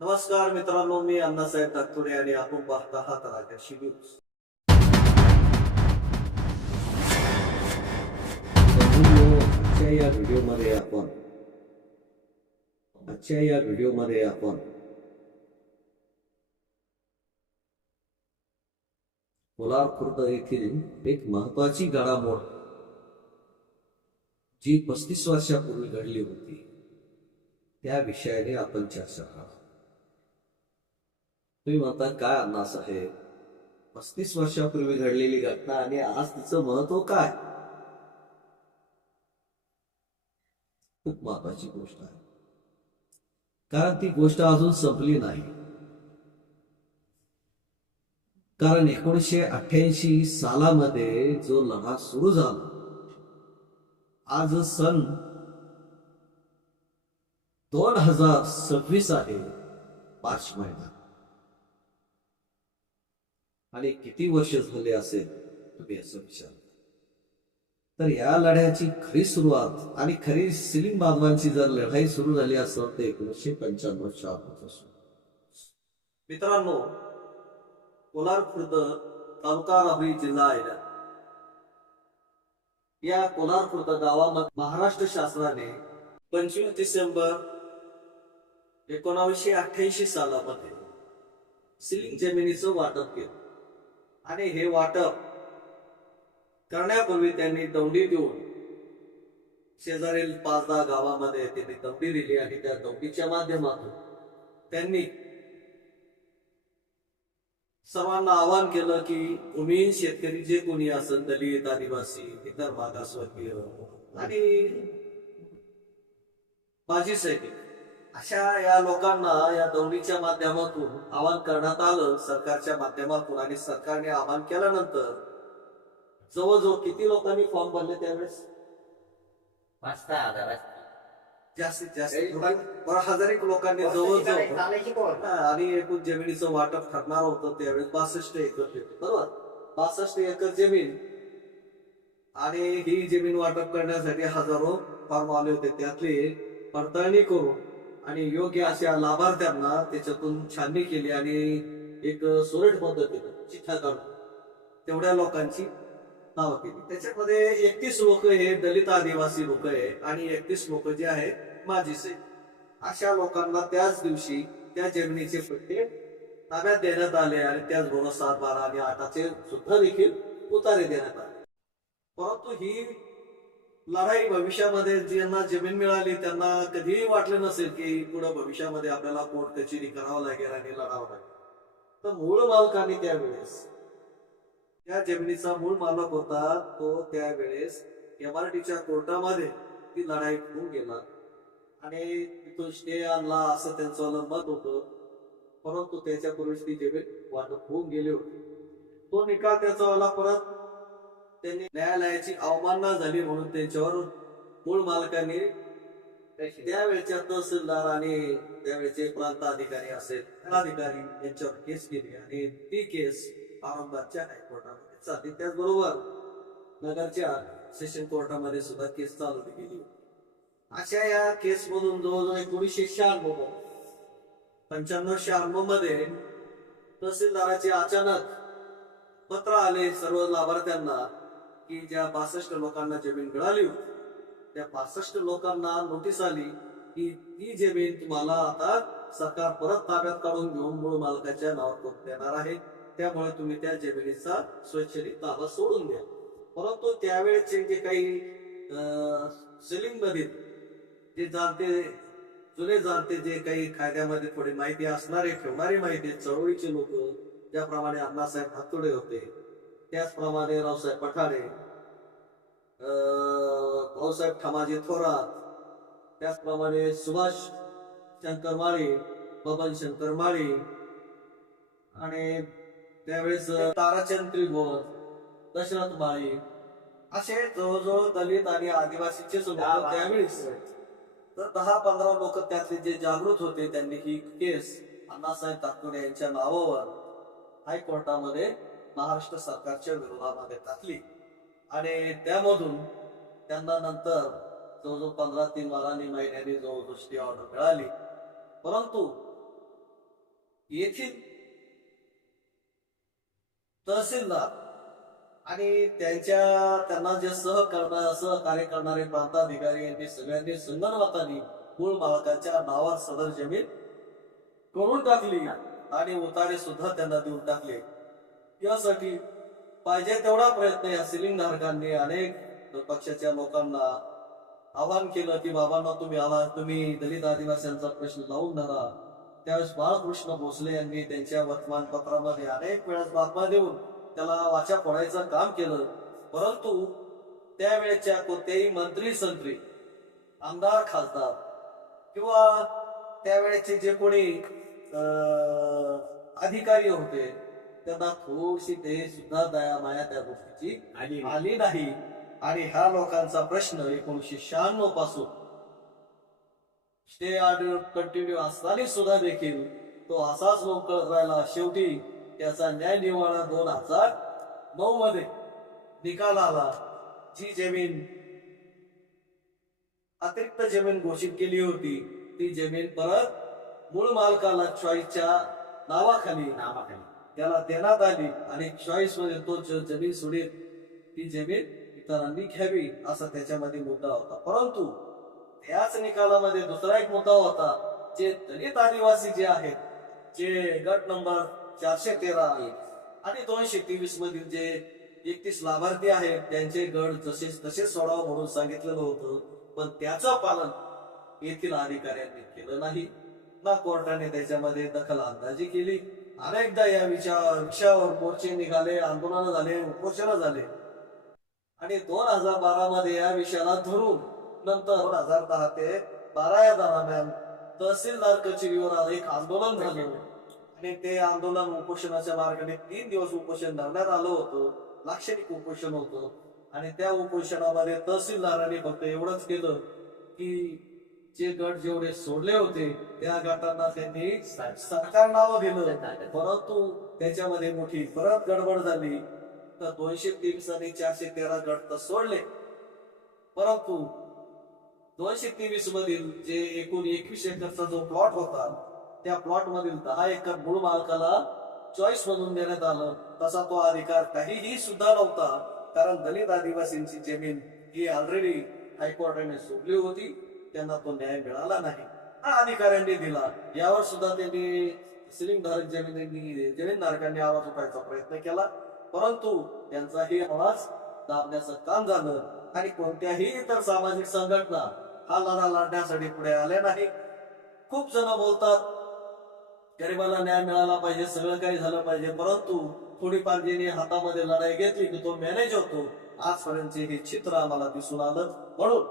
नमस्कार मित्रांनो, मी अण्णासाहेब ताकतुरे आणि आपण पाहता आहात राजर्षी न्यूज. बंधूंनो, आजच्या या व्हिडिओमध्ये आपण कोलार खुर्द येथील एक महत्वाची घडामोड जी 35 वर्षापूर्वी घडली होती त्या विषयाने आपण चर्चा करू. तुम्ही म्हणता काय अण्णासाहेब, 35 वर्षापूर्वी घडलेली घटना आणि आज तिचं महत्व काय? खूप महत्वाची गोष्ट आहे, कारण ती गोष्ट अजून संपली नाही. कारण 1988 सालामध्ये जो लढा सुरू झाला, आज सन 2026 आहे, मार्च महिना. आणि किती वर्ष झाले असेल तुम्ही असं विचार. तर या लढ्याची खरी सुरुवात आणि खरी सिलिंग बांधवांची जर लढाई सुरू झाली असेल तर 1995च्या आसपास. मित्रांनो, कोलार खुर्द तालुका राहुरी जिल्हा आहे. या कोलार खुर्द गावामध्ये महाराष्ट्र शासनाने 25 डिसेंबर 1988 सालामध्ये सिलिंग जमिनीचं वाटप केलं. आणि हे वाटप करण्यापूर्वी त्यांनी दौंडी देऊन शेजारील 5-10 गावामध्ये त्यांनी दौंडी दिली आणि त्या दौंडीच्या माध्यमातून त्यांनी सर्वांना आवाहन केलं की तुम्ही शेतकरी जे कोणी असेल, दलित, आदिवासी, इतर मागासवर्गीय आणि माजी सैनिक, अशा या लोकांना या दौंडीच्या माध्यमातून आवाहन करण्यात आलं सरकारच्या माध्यमातून. आणि सरकारने आवाहन केल्यानंतर जवळजवळ किती लोकांनी फॉर्म भरले त्यावेळेस? 5,000 जास्तीत जास्त 1000 लोकांनी जवळजवळ. आणि एकूण जमिनीचं वाटप ठरणार होतं त्यावेळेस 62 एकर बरोबर. 62 एकर जमीन. आणि ही जमीन वाटप करण्यासाठी हजारो फॉर्म आले होते. त्यातले पडताळणी करून आणि योग्य अशा लाभार्थ्यांना त्याच्यातून छाननी केली आणि एक सुरळीत पद्धतीने चिठ्ठ्या काढून तेवढ्या लोकांची नावं केली. त्याच्यामध्ये 31 लोक हे दलित आदिवासी लोक आहे आणि 31 लोक जे आहेत माजी सैनिक. अशा लोकांना त्याच दिवशी त्या जमिनीचे पट्टे ताब्यात देण्यात आले आणि त्याचबरोबर 7, 12 आणि 8चे सुद्धा देखील उतारे देण्यात आले. परंतु ही लढाई भविष्यामध्ये ज्यांना जमीन मिळाली त्यांना कधीही वाटलं नसेल की पुढे भविष्यामध्ये आपल्याला कोर्ट कचेरी करावं लागेल आणि लढावं लागेल. तर मूळ मालकाने त्यावेळेस, त्या जमिनीचा मूळ मालक होता तो त्यावेळेस MRTच्या कोर्टामध्ये ती लढाई होऊन गेला आणि तिथून स्टे आणला असं त्यांचं मत होतं. परंतु त्याच्यापूर्वीच ती जमीन वाटप होऊन गेली होती. तो निकाल त्याचा वाला परत त्यांनी न्यायालयाची अवमानना झाली म्हणून त्यांच्यावर मूळ मालकांनी त्यावेळेच्या तहसीलदार आणि त्यावेळेचे प्रांत अधिकारी असेल अधिकारी यांच्यावर केस केली आणि ती केस औरंगाबादच्या हायकोर्टामध्ये चालली. त्याचबरोबर नगरच्या सेशन कोर्टामध्ये सुद्धा केस चालू केली. अशा या केस मधून जवळजवळ 1996 95-96 मध्ये तहसीलदाराचे अचानक पत्र आले सर्व लाभार्थ्यांना की ज्या 62 लोकांना जमीन मिळाली होती त्या 62 लोकांना नोटीस आली की ती जमीन तुम्हाला आता सरकार परत ताब्यात काढून घेऊन मूळ मालकाच्या नावावर करून देणार आहे. त्यामुळे तुम्ही त्या जमिनीचा स्वच्छरित ताबा सोडून द्या. परंतु त्यावेळेचे जे काही सेलिंग मध्ये जे जुने जाणते जे काही कायद्यामध्ये थोडी माहिती असणारे ठेवणारी माहिती, चळवळीचे लोक ज्याप्रमाणे अण्णासाहेब ताकतुरे होते, त्याचप्रमाणे रावसाहेब पठारे, भाऊसाहेब ठमाजी थोरात, त्याचप्रमाणे सुभाष शंकर माळी, बबन शंकर माळी आणि त्यावेळेस ताराचंद त्रिभुवन, दशरथ माळी, असे जवळजवळ दलित आणि आदिवासीचे सुद्धा त्यावेळेस. तर 10-15 लोक त्यातले जे जागृत होते त्यांनी ही केस अण्णासाहेब ताकतुरे यांच्या नावावर हायकोर्टामध्ये महाराष्ट्र सरकारच्या विरोधामध्ये टाकली. आणि त्यामधून त्यांना नंतर जवळजवळ 15-3 महिन्यांनी जवळजवळ स्टे ऑर्डर मिळाली. परंतु येथील तहसीलदार आणि त्यांना जे सहकार्य करणारे प्रांताधिकारी यांनी सगळ्यांनी संगनमताने मूळ मालकाच्या नावावर सदर जमीन करून टाकली आणि उतारे सुद्धा त्यांना देऊन टाकले. यासाठी पाहिजे तेवढा प्रयत्न या सिलिंग धारकांनी अनेक पक्षाच्या लोकांना आवाहन केलं की बाबांना तुम्ही दलित आदिवासींचा प्रश्न लावून धरा. त्यावेळेस बाळकृष्ण भोसले यांनी त्यांच्या वर्तमानपत्रामध्ये अनेक वेळेस बातम्या देऊन त्याला वाचा फोडायचं काम केलं. परंतु त्यावेळेच्या कोणत्याही मंत्री आमदार खासदार किंवा त्यावेळेचे जे कोणी अधिकारी होते त्यांना थोडीशी ते सुद्धा दया माया त्या गोष्टीची आली नाही. आणि ह्या लोकांचा प्रश्न 1996 पासून स्टे ऑर्डर कंटिन्यू असताना सुद्धा देखील तो असाच लोकळत राहिला. शेवटी त्याचा न्याय निवाडा 2009 मध्ये निकाल आला. जी जमीन अतिरिक्त जमीन घोषित केली होती ती जमीन परत मूळ मालकाला चॉईसच्या नावाखाली त्याला देण्यात आली आणि चॉईस मध्ये तो जमीन सोडीत ती जमीन इतरांनी घ्यावी असा त्याच्यामध्ये मुद्दा होता. परंतु त्याच निकालामध्ये दुसरा एक मुद्दा होता. जे दलित आदिवासी जे आहेत, जे गट नंबर 413 आणि 223 मधील जे 31 लाभार्थी आहेत त्यांचे गट तसे सोडावं म्हणून सांगितलेलं होतं. पण त्याचं पालन येथील अधिकाऱ्यांनी केलं नाही ना कोर्टाने त्याच्यामध्ये दखल अंदाजी केली. अनेकदा या विषयावर मोर्चे निघाले, आंदोलन झाले, उपोषण झाले आणि 2012 मध्ये या विषयाला धरून नंतर 2010 ते 12 या दरम्यान तहसीलदार कचेरीवर एक आंदोलन झालं आणि ते आंदोलन उपोषणाच्या मार्गाने 3 दिवस उपोषण धरण्यात आलं होतं. लाक्षणिक उपोषण होतं आणि त्या उपोषणामध्ये तहसीलदारांनी फक्त एवढंच केलं की जे गट जेवढे सोडले होते त्या गटांना त्यांनी सरकार नाव दिलं. परंतु त्याच्यामध्ये मोठी परत गडबड झाली. तर 223 आणि 413 गट तर सोडले, परंतु 223 मधील जे एकूण 21 एकरचा जो प्लॉट होता त्या प्लॉट मधील 10 एकर मूळ मालकाला चॉईस म्हणून देण्यात आलं. तसा तो अधिकार काहीही सुद्धा नव्हता, कारण दलित आदिवासींची जमीन ही ऑलरेडी हायकोर्टाने सोडली होती. त्यांना तो न्याय मिळाला नाही, हा अधिकाऱ्यांनी दिला. यावर सुद्धा त्यांनी सिलिंग धारक जमीनधारकांनी आवाज उठायचा प्रयत्न केला, परंतु त्यांचाही आवाज दाबण्याचं काम झालं आणि कोणत्याही इतर सामाजिक संघटना हा लढा लढण्यासाठी पुढे आले नाही. खूप जण बोलतात गरिबाला न्याय मिळाला पाहिजे, सगळं काही झालं पाहिजे, परंतु थोडीफार ज्यांनी हातामध्ये लढाई घेतली की तो मॅनेज होतो. आजपर्यंत हे चित्र आम्हाला दिसून आलं. म्हणून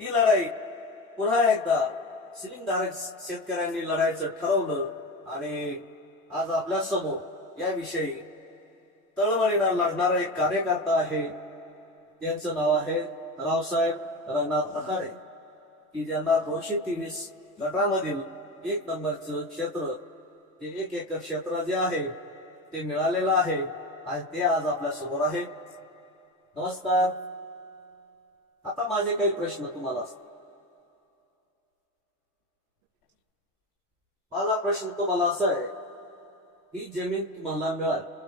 ही लढाई पुन्हा एकदा सिलिंग धारक शेतकऱ्यांनी लढायचं ठरवलं आणि आज आपल्या समोर याविषयी तळमळीनं लढणारा एक कार्यकर्ता आहे. त्यांचं नाव आहे रावसाहेब रंगनाथ पठारे, की ज्यांना 223 गटामधील 1 नंबरचं क्षेत्र, जे 1 एकर क्षेत्र जे आहे ते मिळालेलं आहे आणि ते आज आपल्या समोर आहे. नमस्कार. आता माझे काही प्रश्न तुम्हाला असतात. माझा प्रश्न तुम्हाला असा आहे, ही जमीन तुम्हाला मिळाली,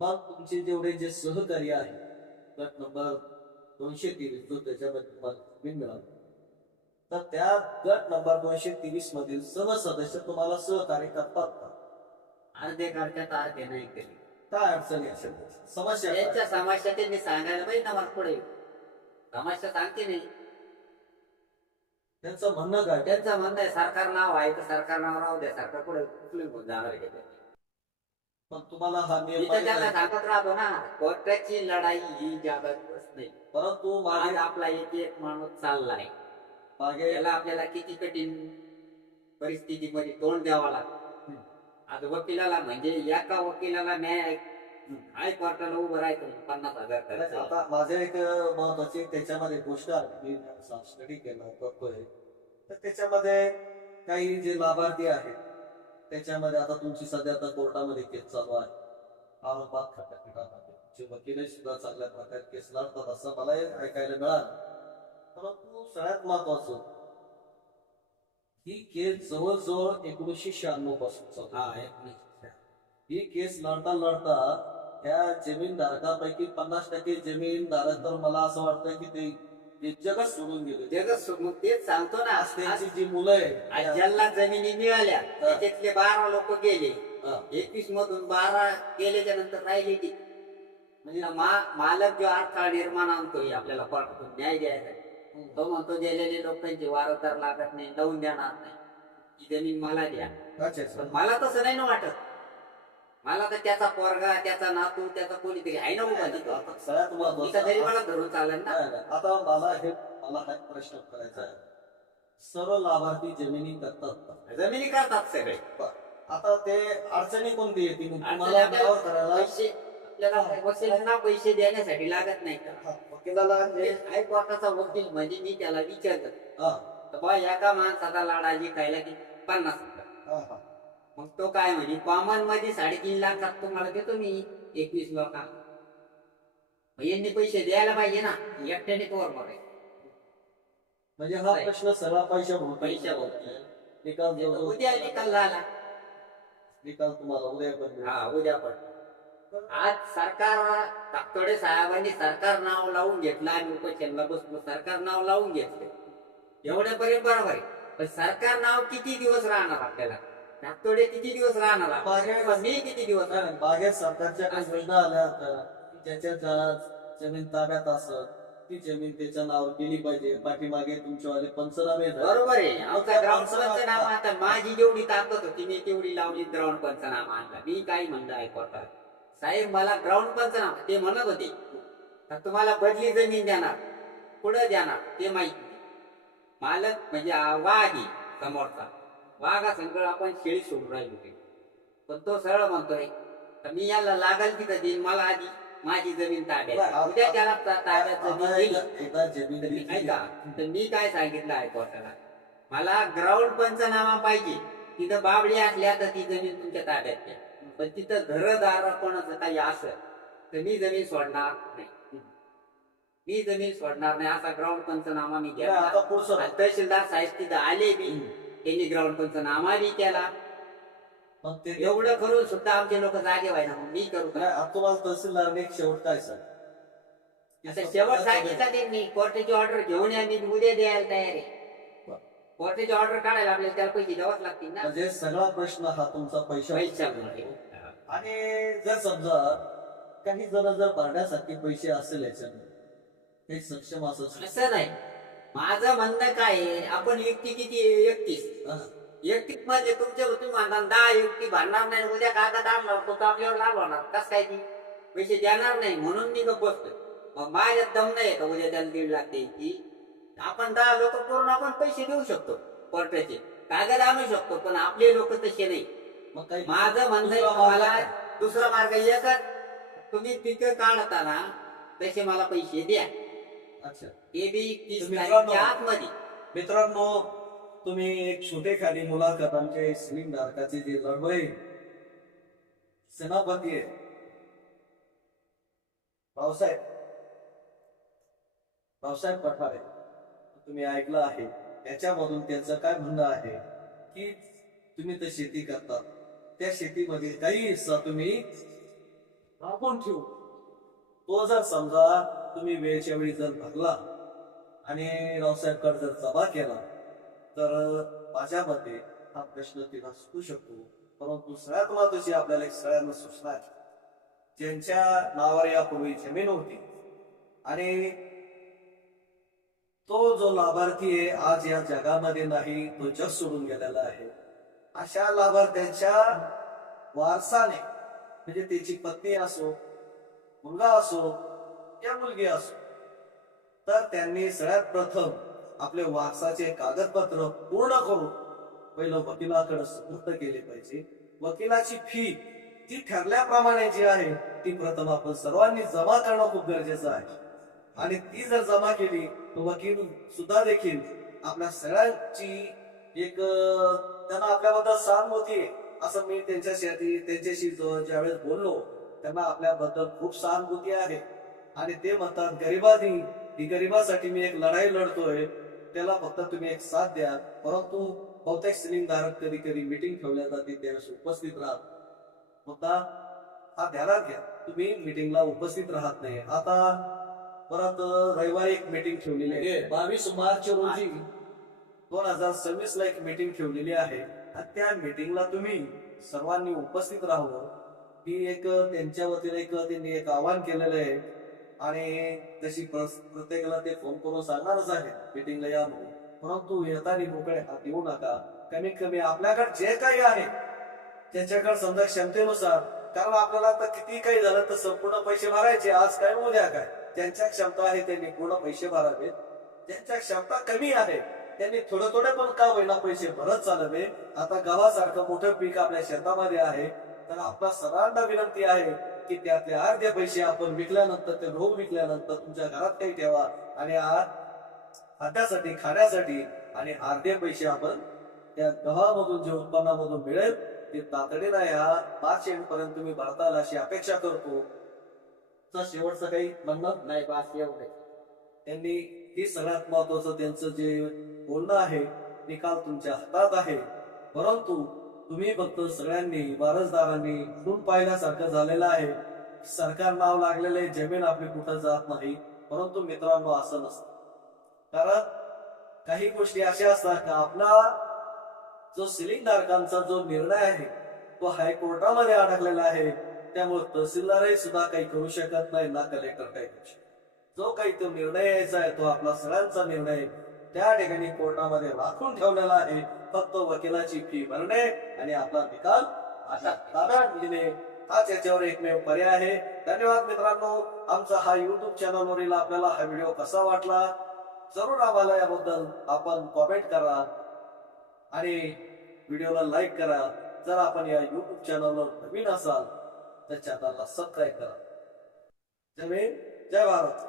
मग तुमचे जेवढे जे सहकारी आहे गट नंबर 223 जो त्याच्यामध्ये तुम्हाला जमीन मिळाली, तर त्या गट नंबर 223 मधील सर्व सदस्य तुम्हाला सहकार्य करतात का? अर्धे करतात, अर्धे नाही केले. काय अडचणी असेल, समस्या काय? त्यांच्या समस्या त्यांनी सांगायला पाहिजे ना. मला पुढे समस्या सांगते नाही. त्यांचं म्हणणं काय? त्यांचं म्हणणं आहे सरकार नाव आहे तर सरकार नाव राहू द्या, सरकार पुढे कुठली जाणार आहे. पण तुम्हाला हा नियम इथं त्यांना सांगत राहतो ना, कोर्टाची लढाई ही जागत नाही. परंतु आज आपला एक माणूस चाललाय मागे याला आपल्याला किती कठीण परिस्थितीमध्ये तोंड द्यावा लागतं. आज वकिलाला म्हणजे एका वकिलाला न्याय हायकोर्टाला उभं राहायचं 50,000 करायचं. आता माझ्या एक महत्वाची त्याच्यामध्ये गोष्ट आहे, मी स्टडी केला करतोय, तर त्याच्यामध्ये काही जे लाभार्थी आहेत त्याच्यामध्ये आता तुमची सध्या आता कोर्टामध्ये केस चालू आहे औरंगाबाद खंडपीठामध्ये. जे वकील सुद्धा चांगल्या प्रकारे केस लढतात असं मला ऐकायला मिळालं. परंतु सगळ्यात महत्वाचं ही केस जवळजवळ 1996 पासून चालू आहे. हा 19. ही केस लढता लढता ह्या जमीनधारकापैकी 50% जमीनधारक तर मला असं वाटतं की ते जगच सोडून गेले. जगच मग तेच सांगतो ना, आज त्यांची जी मुलं आज आहेत ज्यांना जमिनी मिळाल्या त्याच्यातले 12 लोक गेले. हा. 21 मधून 12 गेल्याच्या नंतर राहिली ती. म्हणजे मालक जो अडथळा निर्माण आणतोय आपल्याला कोर्टातून न्याय द्यायचा, तो म्हणतो गेलेले लोकांचे वारसदार लागत नाही, लावून देणार नाही, ती जमीन मला द्या. अच्छा, पण मला तसं नाही ना वाटत. मला तर त्याचा पोरगा, त्याचा नातू, त्याचा कोणीतरी आहे ना उभा तिथं. आता सगळ्यात महत्त्वाचं तिथं तरी मला धरून चालेल ना. नाही, नाही. आता मला हा प्रश्न करायचा आहे. सर्व लाभार्थी जमिनी करतात का? जमिनी करतात सगळे. आता ते अडचणी कोणती येते मग अडचणी तुम्हाला आपल्याला नाव करायला पैसे, आपल्याला वकिलांना पैसे देण्यासाठी लागत नाही का? वकिलाला हायकोर्टाचा वकील म्हणजे मी त्याला विचारलं हा, तर बा एका माणसाचा लाडा जिंकायला की 50 रुपये. हा, हा. मग तो काय म्हणजे कॉमन मध्ये 3.5 लाखात तुम्हाला देतो मी 21 लोकांना. मग यांनी पैसे द्यायला पाहिजे ना, एकट्याने कवर बघाय. म्हणजे हा प्रश्न सगळा पैशाभोवती. पैशाभोवती. निकाल जवळ उद्या निकाल झाला. निकाल तुम्हाला उद्या पण हा उद्या पण. आज सरकार ताकतोडे साहेबांनी सरकार नाव लावून घेतलं आणि उपोषणाला बसलो, सरकार नाव लावून घेतलं एवढ्यापर्यंत बरोबर आहे. पण सरकार नाव किती दिवस राहणार आपल्याला? ताकतोडे किती दिवस राहणार, मी किती दिवस राहणार? बाहेर सरकारच्या काही योजना आल्या होत्या की ज्याच्या जमीन ताब्यात असत ती जमीन त्याच्या नाव केली पाहिजे. पाठीमागे तुमच्यावाले पंचनामे झाले. बरोबर आहे. आमचा ग्राउंड पंचनामा, आता माझी जेवढी ताकद होती मी तेवढी लावली, ग्राउंड पंचनामा आणला. मी काय म्हणलं हायकोर्टात, साहेब मला ग्राउंड पंचनामा, ते म्हणत होते तर तुम्हाला बदली जमीन देणार, पुढे देणार ते माहित नाही. मालक म्हणजे वाघ आहे समोरचा, वाघा संकळ आपण शेळी सोडून राहिलो ते. पण तो सरळ म्हणतोय मी याला लागल तिथं देईन, मला आधी माझी जमीन ताब्यात. उद्या त्याला ताब्यात जमीन दिली एकदा जमीन तर ऐका, तर मी काय सांगितलं हायकोर्टाला, मला ग्राउंड पंचनामा पाहिजे. तिथं बाबडी असल्या तर ती जमीन तुमच्या ताब्यात घ्या, पण तिथं घरदार कोणाचं काही असं तर मी जमीन सोडणार नाही. मी जमीन सोडणार नाही असा ग्राउंड पंचनामा मी आता घेतला. पुढचं आणि तहसीलदार साहेब तिथं आले बी, त्यांनी ग्राउंड पंचनामा बी केला. मग ते एवढं करून सुद्धा आमचे लोक जागे व्हायना, मग मी करू का? नाही, आता तुम्हाला तहसीलदारने एक शेवट काय सांग आता शेवट सांगितलं त्यांनी कोर्टाची ऑर्डर घेऊन या, मी उद्या द्यायला तयार आहे. कोर्टाची ऑर्डर काढायला आपल्याला त्याला पैसे द्यावाच लागतील ना. म्हणजे सगळा प्रश्न हा तुमचा पैशामुळे. आणि जर समजा काही जण जर भरण्यासाठी पैसे असेल याच्यामध्ये हे सक्षम असं असं नाही. माझं म्हणणं काय आहे, आपण व्यक्ती किती 31 एकटीत मध्ये तुमच्या तुम्ही म्हणता 10 युक्ती भरणार नाही, उद्या कागद आणणार तो आपल्यावर लाभ होणार कस काय, ती पैसे देणार नाही म्हणून मी गप्प बसतोय. मग माझ्यात दम नाही का उद्या त्याला 1.5 लाख द्यायची? आपण 10 लोक करून आपण पैसे देऊ शकतो, कोर्टाचे कागद आणू शकतो, पण आपले लोक तसे नाही. मग काही माझं म्हणणं मला दुसरा मार्ग एकच, तुम्ही पिकं काढताना तसे मला पैसे द्या. अच्छा, ते बी 30 मित्रांनो, तारखेच्या आतमध्ये. मित्रांनो, तुम्ही एक छोटेखाली मुलाखत आमचे जमीन धारकाचे जे लढवय सेनापती आहे भाऊसाहेब पठारे, तुम्ही ऐकलं आहे. याच्यामधून त्यांचं काय म्हणणं आहे की तुम्ही तर शेती करता, त्या शेतीमध्ये काही हिस्सा तुम्ही राखून ठेवू. तो जर समजा तुम्ही वेळच्या वेळी जर भरला आणि रावसाहेबकडे जर जमा केला तर माझ्या मते हा प्रश्न तिला सुटू शकतो. परंतु सगळ्यात महत्वाची आपल्याला एक सगळ्यांना सूचना आहे, ज्यांच्या नावावर यापूर्वी जमीन होती आणि तो जो लाभार्थी आहे आज या जगामध्ये नाही, तो जग सोडून गेलेला आहे, अशा लाभार्थ्यांच्या वारसाने म्हणजे त्याची पत्नी असो, मुलगा असो या मुलगी असो, तर त्यांनी सगळ्यात प्रथम आपले वारसाचे कागदपत्र पूर्ण करून पहिलं वकिलाकडे सुपूर्द केले पाहिजे. वकिलाची फी ती ठरल्याप्रमाणे जी आहे ती प्रथम आपण सर्वांनी जमा करणं खूप गरजेचं आहे. आणि ती जर जमा केली तर वकील सुद्धा देखील आपल्या सगळ्यांची एक त्यांना आपल्याबद्दल सहानुभूती आहे असं मी त्यांच्याशी ज्यावेळेस बोललो त्यांना आपल्याबद्दल खूप सहानुभूती आहे. आणि ते म्हणतात गरिबासाठी मी एक लढाई लढतोय, त्याला फक्त तुम्ही एक साथ द्या. परंतु बहुतेक सिलिंग धारक कधी कधी मीटिंग ठेवल्या जाते त्यावेळेस उपस्थित राहत मुद्दा हा ध्यानात घ्या. तुम्ही मीटिंगला उपस्थित राहत नाही. आता परत रविवारी एक मीटिंग ठेवलेली आहे 22 मार्च रोजी 2026 ला एक मीटिंग ठेवलेली आहे आणि त्या मीटिंगला तुम्ही सर्वांनी उपस्थित राहावं ही एक त्यांच्या वतीने एक त्यांनी एक आवाहन केलेलं आहे आणि तशी प्रत्येकाला ते फोन करून सांगणारच आहे मीटिंगला या म्हणून. परंतु येताना मोकळे हात येऊ नका. कमीत कमी आपल्याकडे जे काही आहे त्याच्याकडे समजा क्षमतेनुसार, कारण आपल्याला आता किती काही झालं तर संपूर्ण पैसे भरायचे आज काय उद्या काय. ज्यांच्या क्षमता आहे त्यांनी पूर्ण पैसे भरावे. ज्यांच्या क्षमता कमी आहे त्यांनी थोडे थोडे पण का होईना पैसे भरत चालवे. आता गव्हासारखं मोठं पीक आपल्या शेतामध्ये आहे तर आपला सर्वांना विनंती आहे की त्यातले अर्धे पैसे आपण विकल्यानंतर ते रोग विकल्यानंतर तुमच्या घरात काही ठेवा आणि खात्यासाठी खाण्यासाठी आणि अर्धे पैसे आपण त्या गव्हामधून जे उत्पन्नामधून मिळेल ते तातडीनं या मार्च एंड पर्यंत तुम्ही भरताल अशी अपेक्षा करतो. तर शेवटचं काही म्हणणं नाही बस एवढे. त्यांनी हे सगळ्यात महत्वाचं त्यांचं जे बोलणं आहे निकाल तुमच्या हातात आहे. परंतु तुम्ही फक्त सगळ्यांनी वारसदारांनी म्हणून पाहिल्यासारखं झालेलं आहे. सरकार नाव लागलेले जमीन आपली कुठं जात नाही. परंतु मित्रांनो असं नसतं. कारण काही गोष्टी अशा असतात का आपला जो सिलिंग धारकांचा जो निर्णय आहे तो हायकोर्टामध्ये अडकलेला आहे. त्यामुळे तहसीलदारही सुद्धा काही करू शकत नाही ना कलेक्टर काही करू शकत. जो काही तो निर्णय यायचा आहे तो आपला सगळ्यांचा निर्णय त्या ठिकाणी कोर्टामध्ये राखून ठेवलेला आहे. फक्त वकिलाची फी भरणे आणि आपला निकाल आता ताब्यात घेणे हाच याच्यावर एकमेव पर्याय आहे. धन्यवाद मित्रांनो. आमचा हा युट्यूब चॅनलवरील आपल्याला हा व्हिडिओ कसा वाटला जरूर आम्हाला याबद्दल आपण कॉमेंट करा आणि व्हिडिओला लाईक करा. जर आपण या युट्यूब चॅनलवर नवीन असाल तर चॅनलला सबस्क्राईब करा. जय हिंद, जय भारत.